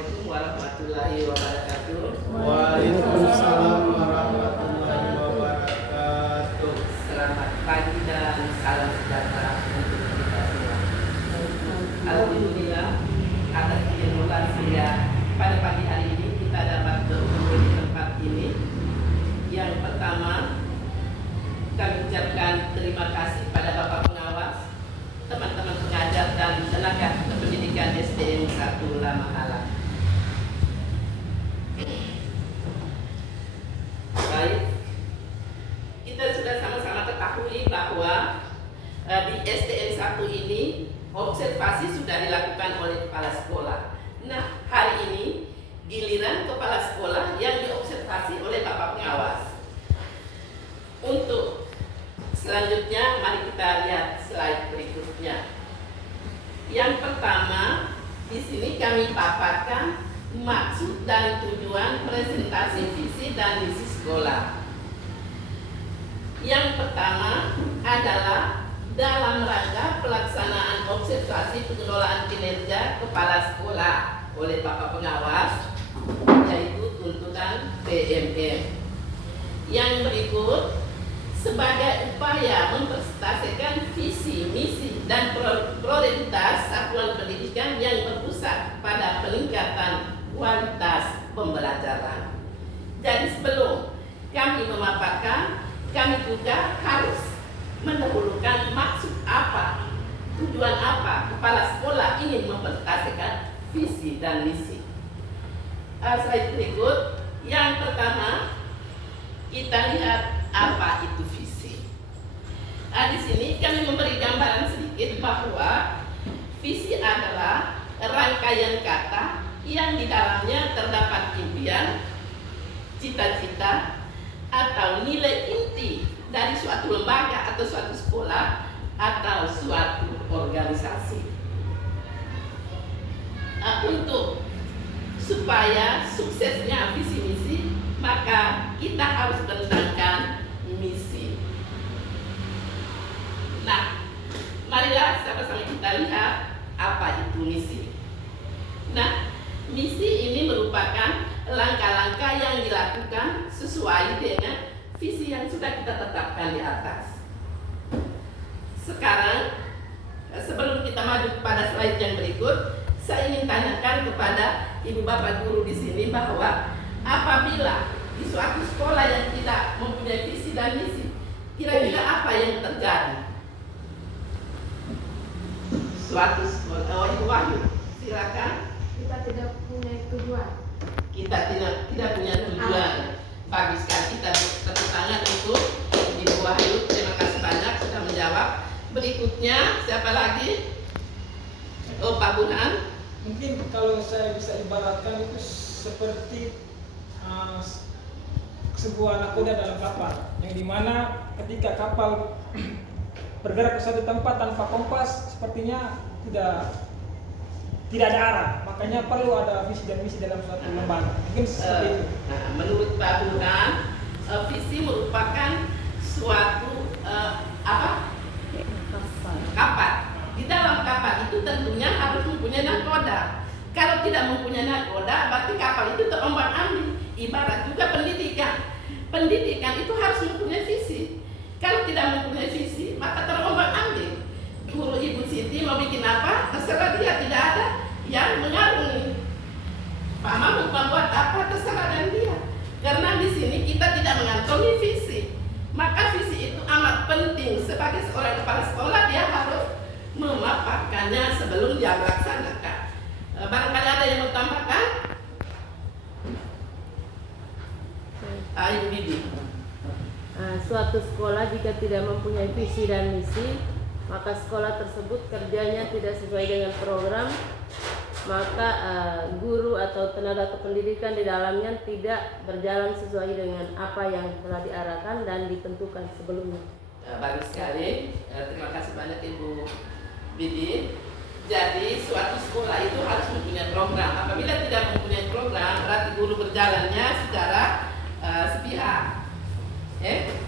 Assalamualaikum warahmatullahi wabarakatuh. Waalaikumsalam warahmatullahi wabarakatuh. Selamat pagi dan salam sejahtera untuk kita semua. Alhamdulillah atas izin Allah sehingga pada pagi hari ini kita dapat berkumpul di tempat ini. Yang pertama, kami ucapkan terima kasih pada Bapak Pengawas, teman-teman pengajar dan tenaga pendidikan SDN 1 Lamahala. Baik, kita sudah sama-sama ketahui bahwa di SDN 1 ini observasi sudah dilakukan oleh kepala sekolah. Nah, hari ini giliran kepala sekolah yang diobservasi oleh Bapak Pengawas. Untuk selanjutnya, mari kita lihat slide berikutnya. Yang pertama, di sini kami paparkan maksud dan tujuan presentasi visi dan misi sekolah. Yang pertama adalah dalam rangka pelaksanaan observasi pengelolaan kinerja kepala sekolah oleh Bapak Pengawas, yaitu tuntutan PMM. Yang berikut, sebagai upaya mempresentasikan visi, misi, dan prioritas satuan pendidikan yang berpusat pada peningkatan kualitas pembelajaran. Jadi sebelum kami memaparkan, kami juga harus mendahulukan maksud apa, tujuan apa kepala sekolah ingin mempresentasikan visi dan misi. Slide berikut, yang pertama kita lihat apa itu visi. Di sini kami memberi gambaran sedikit bahwa visi adalah rangkaian kata yang di dalamnya terdapat impian, cita-cita, atau nilai inti dari suatu lembaga atau suatu sekolah atau suatu organisasi. Untuk supaya suksesnya visi misi, maka kita harus tentangkan misi. Nah, marilah sama-sama kita lihat apa itu misi. Nah, misi ini merupakan langkah-langkah yang dilakukan sesuai dengan visi yang sudah kita tetapkan di atas. Sekarang, sebelum kita maju pada slide yang berikut, saya ingin tanyakan kepada Ibu Bapak Guru di sini bahwa apabila di suatu sekolah yang tidak mempunyai visi dan misi, kira-kira apa yang terjadi? Suatu sekolah, Ibu Wahyu, silakan. Kita tidak punya tujuan. Kita tidak punya tujuan. Bagus sekali, kita tepuk tangan untuk Ibu Wahyu. Terima kasih banyak sudah menjawab. Berikutnya siapa lagi? Oh, Pak Burhan. Mungkin kalau saya bisa ibaratkan itu seperti sebuah nakoda dalam kapal, yang dimana ketika kapal bergerak ke suatu tempat tanpa kompas, sepertinya tidak ada arah. Makanya perlu ada visi dan misi dalam suatu lembaga. Mungkin seperti itu. Menurut Pak Burhan, visi merupakan suatu kapal. Di dalam kapal itu tentunya harus mempunyai nakoda. Kalau tidak mempunyai nakoda, berarti kapal itu terombang-ambing. Ibarat juga pendidikan. Pendidikan itu harus mempunyai visi. Kalau tidak mempunyai visi, maka terombang-ambing. Guru Ibu Siti mau bikin apa, terserah dia, tidak ada yang mengarungi. Pak Mahmud membuat apa, terserah dan dia. Karena di sini kita tidak mengantongi visi. Maka visi itu amat penting. Sebagai seorang kepala sekolah, dia harus memaparkannya sebelum dia melaksanakan. Barangkali ada yang mau tambahkan? Ibu Bibi. Suatu sekolah jika tidak mempunyai visi dan misi, maka sekolah tersebut kerjanya tidak sesuai dengan program, maka guru atau tenaga kependidikan di dalamnya tidak berjalan sesuai dengan apa yang telah diarahkan dan ditentukan sebelumnya. Bagus sekali, terima kasih banyak Ibu Bibi. Jadi suatu sekolah itu harus mempunyai program. Apabila tidak mempunyai program, berarti guru berjalannya secara sepihak,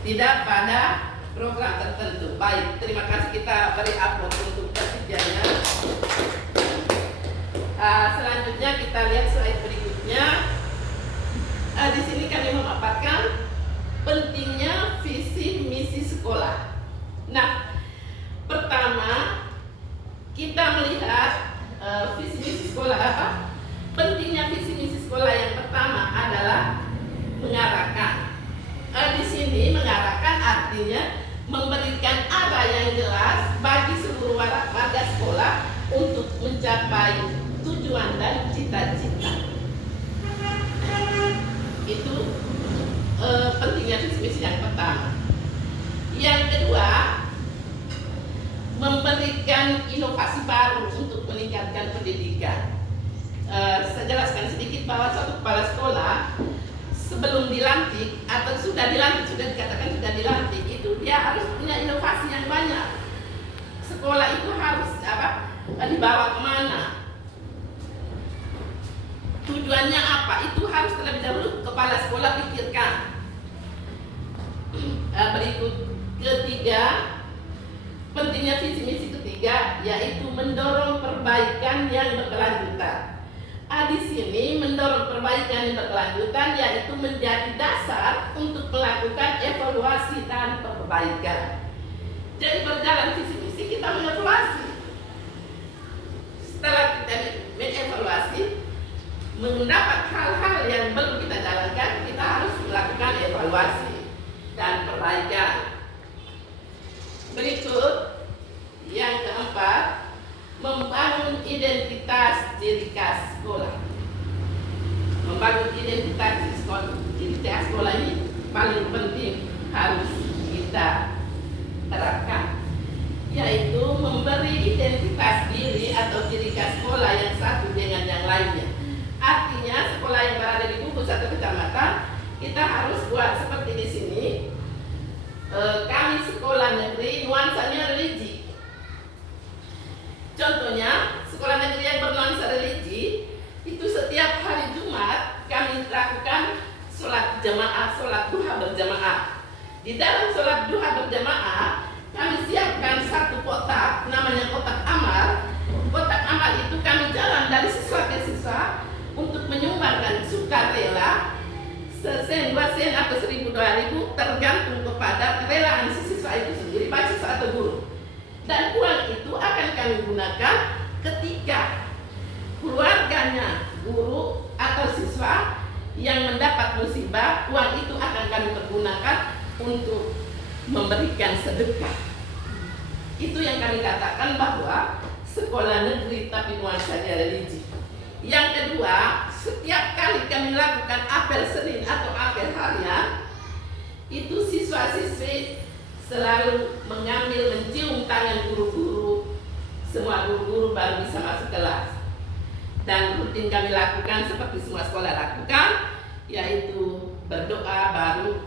tidak pada program tertentu. Baik, terima kasih, kita beri aplaus untuk kerjanya. Selanjutnya kita lihat slide berikutnya. Di sini kami memaparkan pentingnya visi misi sekolah. Nah, pertama kita melihat visi misi sekolah apa? Pentingnya visi misi sekolah yang pertama adalah mengarahkan. Di sini mengarahkan artinya memberikan arah yang jelas bagi seluruh warga sekolah untuk mencapai tujuan dan cita-cita. Itu pentingnya visi misi yang pertama. Yang kedua, memberikan inovasi baru untuk meningkatkan pendidikan. Saya jelaskan sedikit bahwa suatu kepala sekolah sebelum dilantik atau sudah dikatakan sudah dilantik, itu dia harus punya inovasi yang banyak. Sekolah itu harus dibawa kemana, tujuannya apa, itu harus terlebih dahulu kepala sekolah pikirkan. Berikut ketiga, pentingnya visi misi ketiga yaitu mendorong perbaikan yang berkelanjutan. Di sini mendorong perbaikan yang berkelanjutan yaitu menjadi dasar untuk melakukan evaluasi dan perbaikan. Jadi berjalan visi misi kita mengevaluasi. Setelah kita mengevaluasi, mendapat hal-hal yang belum kita jalankan, kita harus melakukan evaluasi dan perbaikan. Berikut yang keempat, membangun identitas ciri khas sekolah. Membangun identitas ciri khas sekolah ini paling penting harus kita terapkan, yaitu memberi identitas diri atau ciri khas sekolah yang satu dengan yang lainnya. Artinya sekolah yang berada di gugus atau kecamatan, kita harus buat seperti di sini. Kami sekolah negeri nuansanya religi. Contohnya, sekolah negeri yang bernuansa religi itu setiap hari Jumat kami lakukan sholat jamaah, sholat duha berjamaah. Di dalam sholat duha berjamaah kami siapkan satu kotak, namanya kotak amal. Kotak amal itu kami jalan dari siswa ke siswa untuk menyumbangkan sukarela sen, 2 sen atau 1.000, 2.000 tergantung kepada kerelaan si siswa itu sendiri, baik siswa atau guru. Dan uang itu akan kami gunakan ketika keluarganya guru atau siswa yang mendapat musibah, uang itu akan kami pergunakan untuk memberikan sedekah. Itu yang kami katakan bahwa sekolah negeri tapi nuansanya religi. Yang kedua, setiap kali kami lakukan apel Senin atau apel harian, itu siswa-siswi selalu mengambil, mencium tangan guru-guru. Semua guru-guru baru bisa masuk kelas. Dan rutin kami lakukan seperti semua sekolah lakukan, yaitu berdoa baru.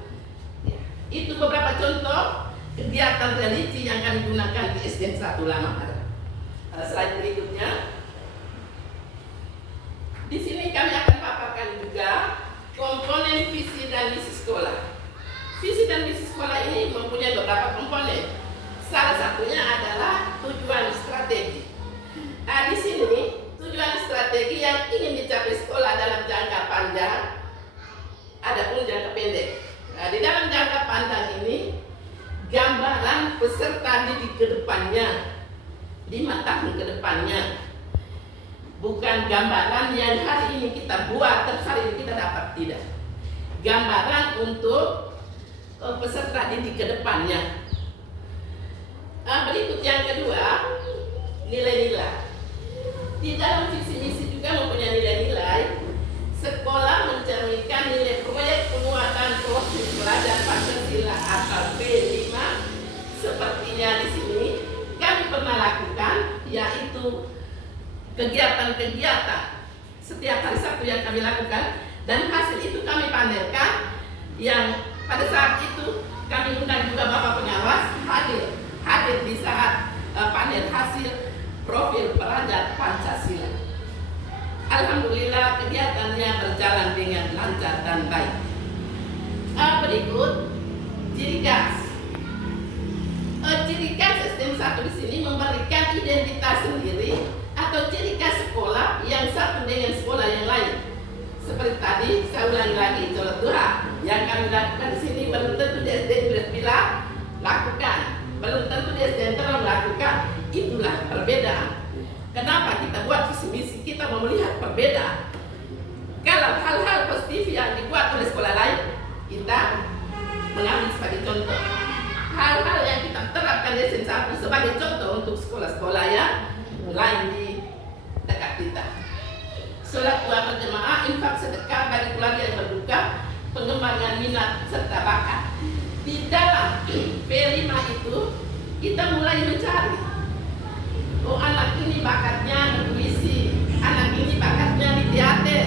Ya. Itu beberapa contoh kegiatan religi yang kami gunakan di SDN 1 Lamahara. Slide berikutnya. Di sini kami akan paparkan juga komponen visi dan misi sekolah. Visi dan misi sekolah ini mempunyai beberapa komponen. Salah satunya adalah tujuan strategi. Di sini tujuan strategi yang ingin dicapai sekolah dalam jangka panjang, adapun jangka pendek. Di dalam jangka panjang ini, gambaran peserta didik ke depannya, 5 tahun ke depannya. Bukan gambaran yang hari ini kita buat, terus hari ini kita dapat, tidak. Gambaran untuk peserta didik ke depannya. Berikut yang kedua, nilai-nilai. Di dalam visi misi juga mempunyai nilai-nilai. Sekolah mencerminkan nilai proyek penguatan profil pelajar Pancasila atau P5. Sepertinya di sini kami pernah lakukan, yaitu kegiatan-kegiatan setiap hari Sabtu yang kami lakukan, dan hasil itu kami panelkan. Yang pada saat itu kami undang juga Bapak Pengawas hadir di saat panel hasil profil pelajar Pancasila. Alhamdulillah kegiatannya berjalan dengan lancar dan baik. Berikut ciri khas. Ciri khas SDN 1 di sini memberikan identitas sendiri atau ciri khas sekolah yang kami lakukan di sini belum tentu di SD bila lakukan, belum tentu di SD lakukan. Itulah perbedaan. Kenapa kita buat visi misi? Kita mau melihat perbedaan. Kalau hal-hal positif yang dibuat oleh sekolah lain, kita mengambil sebagai contoh. Hal-hal yang kita terapkan di SN1 sebagai contoh untuk sekolah-sekolah yang lain di dekat kita. Sholat dua berjemaah, infak sedekah bagi keluarga yang berduka, pengembangan minat serta bakat. Di dalam P5 itu kita mulai mencari, oh anak ini bakatnya berpuisi, anak ini bakatnya di teater.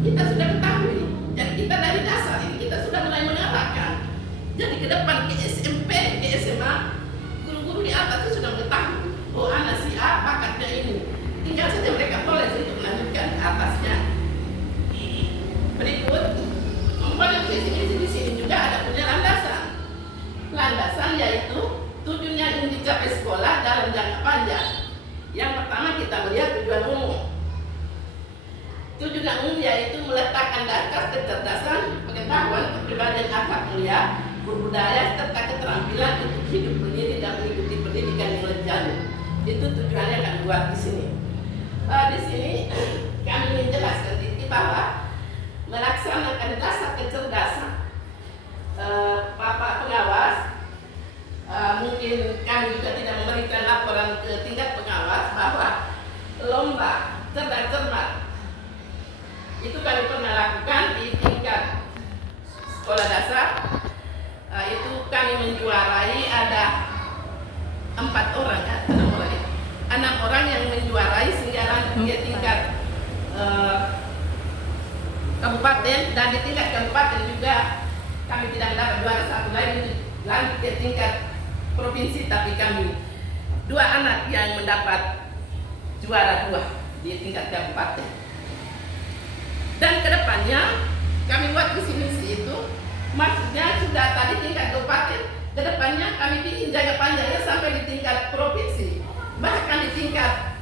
Kita sudah ketahui. Jadi kita dari dasar ini kita sudah mulai mengarahkan. Jadi ke depan ke SMP, ke SMA, guru-guru di atas itu sudah mengetahui, oh anak si A bakatnya ini. Tinggal saja mereka poles untuk melanjutkan ke atasnya. Berikut, komponen visi misi di sini juga ada punya landasan. Landasan yaitu tujuan yang ingin dicapai sekolah dalam jangka panjang. Yang pertama kita melihat tujuan umum. Tujuan umum yaitu meletakkan dasar kecerdasan, pengetahuan, kepribadian akhlak mulia, budaya serta keterampilan untuk hidup sendiri dan mengikuti pendidikan yang menjadi. Itu tujuannya kami buat di sini. Di sini kami ingin jelaskan bahwa melaksanakan dasar kecerdasan. Bapak pengawas, mungkin kami juga tidak memberikan laporan ke tingkat pengawas bahwa lomba cerdas cermat itu kami pernah lakukan di tingkat sekolah dasar. Itu kami menjuarai ada 6 orang yang menjuarai sehingga lanjut ke tingkat kabupaten, dan di tingkat kabupaten juga kami tidak mendapat juara satu lagi, lanjut ke tingkat provinsi, tapi kami 2 anak yang mendapat juara 2 di tingkat kabupaten. Dan kedepannya kami buat visi misi itu, maksudnya sudah tadi tingkat kabupaten, kedepannya kami ingin jaga panjangnya sampai di tingkat provinsi, bahkan di tingkat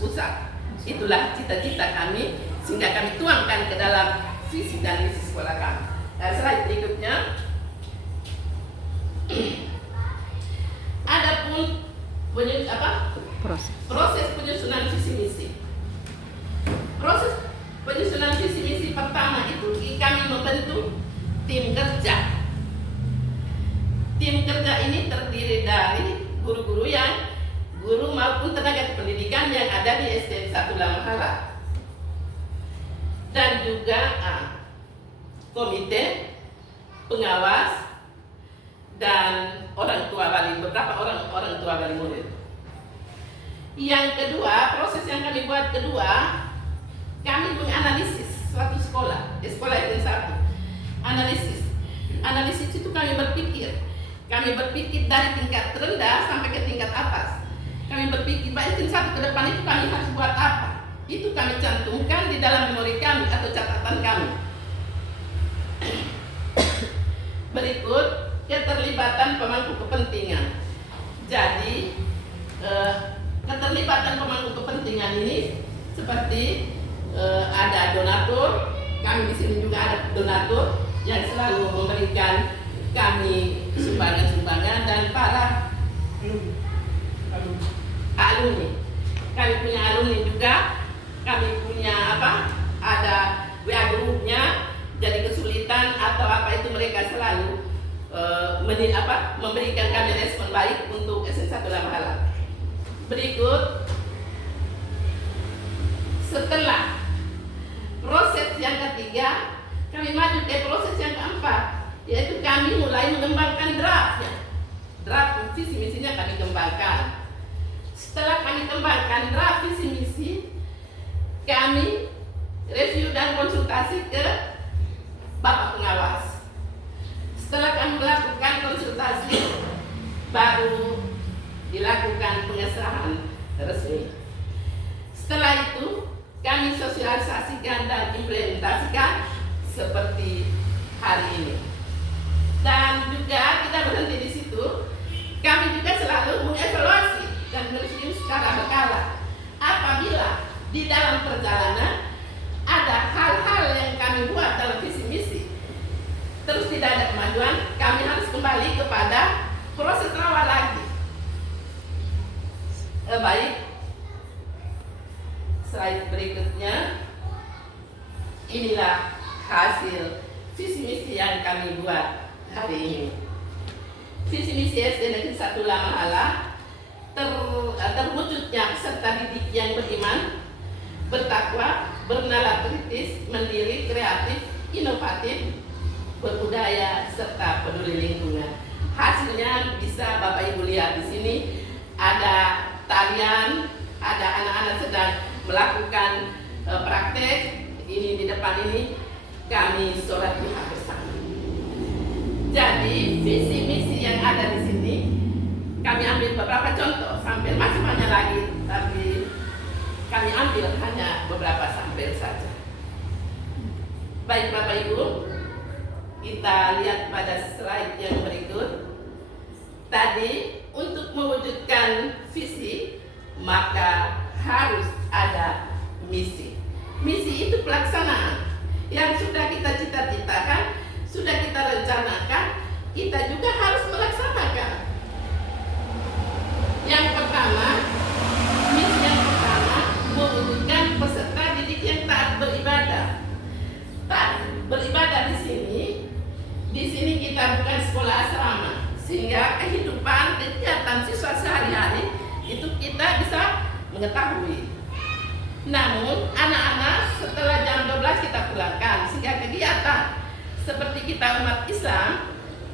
pusat. Itulah cita-cita kami, sehingga kami tuangkan ke dalam visi dan misi sekolah kami. Nah, slide berikutnya. Adapun proses penyusunan visi misi. Proses penyusunan visi misi pertama itu kami membentuk tim kerja. Tim kerja ini terdiri dari guru-guru maupun tenaga pendidikan yang ada di SDN 1 Lamahala, dan juga komite pengawas dan beberapa orang tua wali murid. Yang kedua, proses yang kami buat kedua, kami menganalisis suatu sekolah SDN 1. Analisis itu kami berpikir dari tingkat terendah sampai ke tingkat atas. Kami berpikir baik SDN 1 ke depan itu kami harus buat apa. Itu kami cantumkan di dalam memori kami atau catatan kami. Berikut keterlibatan pemangku kepentingan. Jadi keterlibatan pemangku kepentingan ini seperti ada donatur. Kami di sini juga ada donatur yang selalu memberikan kami sumbangan-sumbangan, dan para alumni. Kami punya alumni juga. Kami punya ada WA grupnya. Jadi kesulitan atau apa itu mereka selalu memberikan kami respon baik untuk SN1 Lamahala. Berikut, setelah proses yang ketiga, kami maju ke proses yang keempat, yaitu kami mulai mengembangkan draft visi misinya kami kembangkan. Setelah kami kembangkan draft visi misi, kami review dan konsultasi ke Bapak pengawas. Setelah kami melakukan konsultasi, baru dilakukan pengesahan resmi. Setelah itu kami sosialisasikan dan implementasikan seperti hari ini. Dan juga kita berhenti di situ. Kami juga selalu mengevaluasi dan mereview secara berkala. Apabila di dalam perjalanan ada hal-hal yang kami buat dalam visi misi terus tidak ada kemajuan, kami harus kembali kepada proses awal lagi. Baik, slide berikutnya. Inilah hasil visi misi yang kami buat hari ini. Visi misi SD Negeri 1 Lamahala terwujudnya peserta didik yang beriman, bertakwa, bernalar kritis, mandiri, kreatif, inovatif, berbudaya, serta peduli lingkungan. Hasilnya bisa Bapak Ibu lihat di sini, ada tarian, ada anak-anak sedang melakukan praktek. Ini di depan ini kami sholat duha bersama. Jadi visi misi yang ada di sini kami ambil beberapa contoh, sampai masih banyak lagi, tapi kami ambil hanya beberapa sampel saja. Baik Bapak Ibu, kita lihat pada slide yang berikut. Tadi untuk mewujudkan visi maka harus ada misi. Misi itu pelaksanaan yang sudah kita cita-citakan, sudah kita rencanakan, kita juga harus melaksanakan. Yang pertama, misi yang pertama mewujudkan peserta didik yang taat beribadah. Taat beribadah di sini kita bukan sekolah asrama, sehingga kehidupan kegiatan siswa sehari-hari itu kita bisa mengetahui. Namun anak-anak setelah jam 12 kita pulangkan, sehingga kegiatan seperti kita umat Islam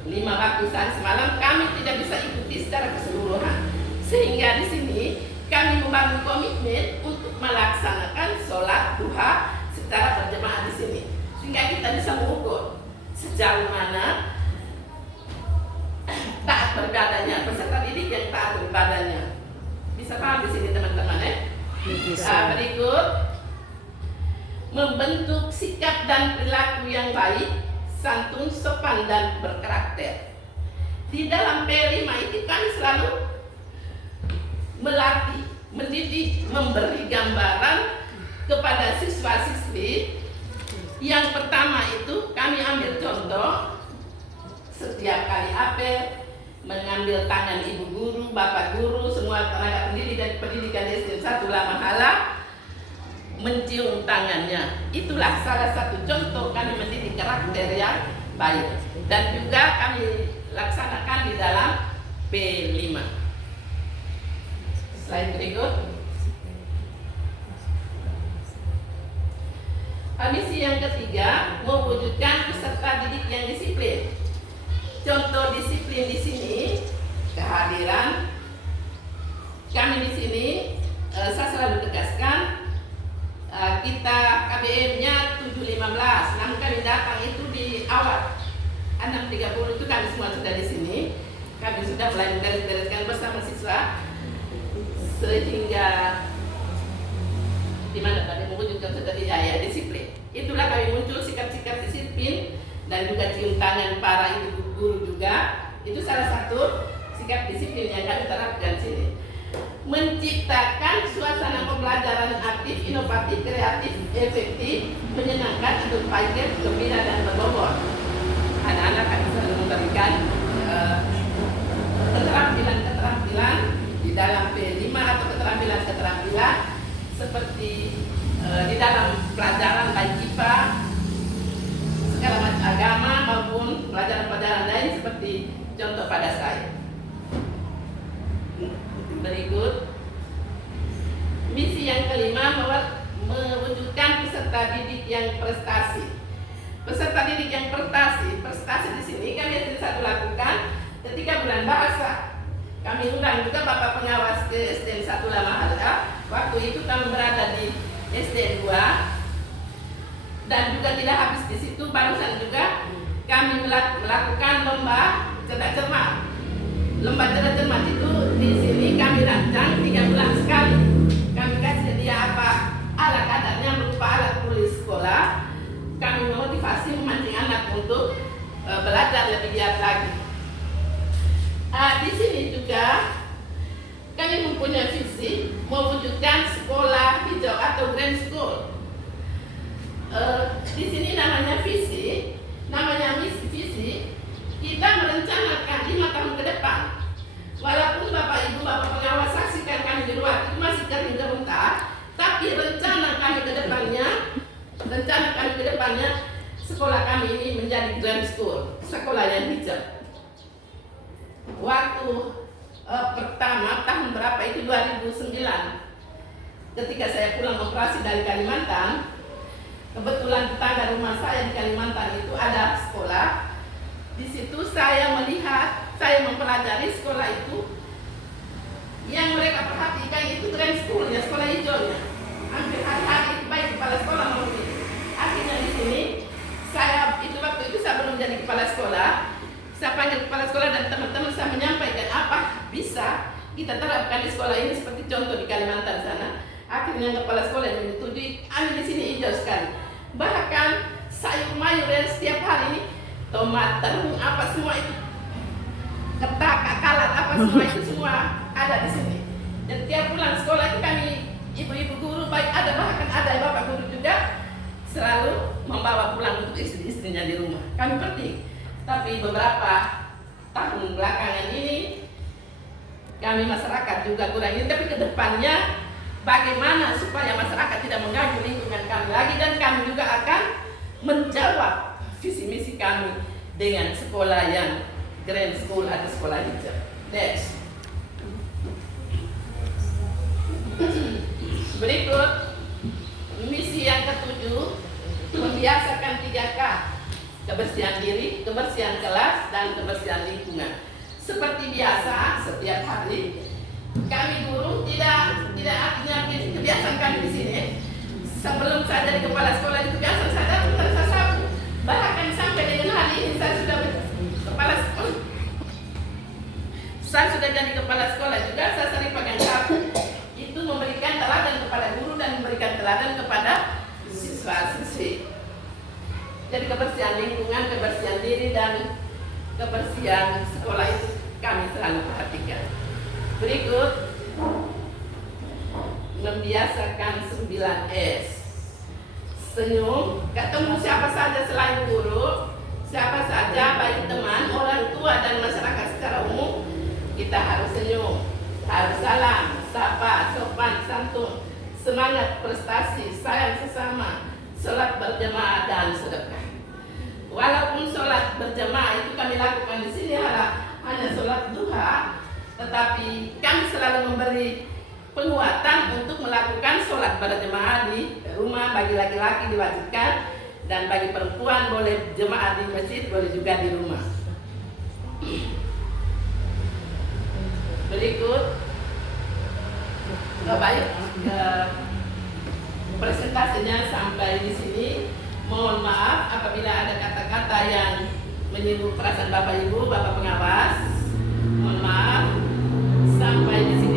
5 waktu sehari semalam kami tidak bisa ikuti secara keseluruhan. Sehingga di sini kami membangun komitmen untuk melaksanakan sholat duha secara berjemaah di sini, sehingga kita bisa mengukur sejauh mana taat beribadahnya, peserta didik yang taat beribadahnya. Bisa paham di sini teman-teman ya? Berikut, membentuk sikap dan perilaku yang baik, santun, sopan dan berkarakter. Di dalam P5 itu kami selalu melatih, mendidik, memberi gambaran kepada siswa-siswi. Yang pertama itu kami ambil contoh setiap kali apel, mengambil tangan ibu guru, bapak guru, semua tenaga pendidik dan pendidikan SD 1 Lamahala, mencium tangannya. Itulah salah satu contoh kami mendidik karakter yang baik, dan juga kami laksanakan di dalam P5. Slide berikut. Misi yang ketiga, mewujudkan peserta didik yang disiplin. Contoh disiplin di sini, kehadiran kami di sini, saya selalu tegaskan, kita KBM-nya 7.15, namun kami datang itu di awal 6.30 itu kami semua sudah di sini. Kami sudah mulai memberes-bereskan bersama siswa, sehingga di mana kami mewujudkan tadi disiplin. Itulah kami muncul sikap-sikap disiplin dan juga cium tangan para ibu guru juga. Itu salah satu sikap disiplin yang kami terapkan sini. Menciptakan suasana pembelajaran aktif, inovatif, kreatif, efektif, menyenangkan, berpikir, gembira dan berbobot. Anak-anak kami selalu memberikan keterampilan-keterampilan di dalam P5 atau keterampilan-keterampilan seperti di dalam pelajaran baik IPA, segala macam agama maupun pelajaran-pelajaran lain seperti contoh pada saya. Berikut, misi yang kelima, mewujudkan peserta didik yang prestasi. Peserta didik yang prestasi di sini kami satu lakukan ketika bulan bahasa. Kami undang juga Bapak pengawas ke SD 1 Lamahala. Waktu itu kami berada di SD 2 dan juga tidak habis di situ, barusan juga kami melakukan lomba cerdas cermat. Lomba cerdas cermat itu di sini kami rancang 3 bulan sekali. Kami kasih dia apa alat adatnya berupa alat tulis sekolah. Kami memotivasi memancing anak untuk belajar lebih giat lagi. Di sini juga kami mempunyai visi mewujudkan sekolah hijau atau green school. Di sini namanya visi, namanya misi. visi, kita merencanakan 5 tahun ke depan. Walaupun Bapak Ibu, Bapak pengawas saksikan kami di luar itu masih kering geronta, tapi rencana kami ke depannya, sekolah kami ini menjadi grand school, sekolah yang hijau. Waktu pertama tahun berapa itu 2009, ketika saya pulang operasi dari Kalimantan, kebetulan tetangga rumah saya di Kalimantan itu ada sekolah. Di situ saya melihat, saya mempelajari sekolah itu. Yang mereka perhatikan itu grand school, ya, sekolah hijaunya. Hampir hari-hari itu baik kepala sekolah maupun akhirnya di sini saya itu waktu itu saya belum jadi kepala sekolah. Saya panggil kepala sekolah dan teman-teman saya menyampaikan apa bisa kita terapkan di sekolah ini seperti contoh di Kalimantan sana. Akhirnya kepala sekolah yang menyetujui, di sini hijau sekali. Bahkan sayur mayur yang setiap hari ini, tomat, terung, apa semua itu, ketak, kakalat, apa semua itu semua ada di sini. Dan tiap pulang sekolah itu kami ibu-ibu guru baik ada, bahkan ada bapak guru juga selalu membawa pulang untuk istri-istrinya di rumah. Kami penting. Tapi beberapa tahun belakangan ini kami masyarakat juga kurang ini, tapi kedepannya bagaimana supaya masyarakat tidak mengganggu lingkungan kami lagi, dan kami juga akan menjawab visi misi kami dengan sekolah yang grand school atau sekolah hijau. Next. Berikut misi yang ke-7, membiasakan 3K. Kebersihan diri, kebersihan kelas, dan kebersihan lingkungan. Seperti biasa, setiap hari kami guru tidak artinya kebiasaan kami di sini. Sebelum saya jadi kepala sekolah itu kebiasaan saya datang saya sapu. Bahkan sampai dengan hari ini saya sudah kepala sekolah. Saya sudah jadi kepala sekolah juga, saya sering pakai sapu. Itu memberikan teladan kepada guru dan memberikan teladan kepada siswa-siswi. Jadi kebersihan lingkungan, kebersihan diri, dan kebersihan sekolah itu kami selalu perhatikan. Berikut, membiasakan 9S. Senyum, ketemu siapa saja selain guru, siapa saja baik teman, orang tua, dan masyarakat secara umum, kita harus senyum, harus salam, sapa, sopan, santun, semangat prestasi, sayang sesama, sholat berjamaah, dan sedekah. Walaupun sholat berjamaah itu kami lakukan di sini hanya sholat duha, tetapi kami selalu memberi penguatan untuk melakukan sholat berjamaah di rumah. Bagi laki-laki diwajibkan, dan bagi perempuan boleh jemaah di masjid, boleh juga di rumah. Berikut, baik, presentasinya sampai di sini. Mohon maaf apabila ada kata-kata yang menyinggung perasaan Bapak Ibu, Bapak pengawas. Mohon maaf. Sampai di sini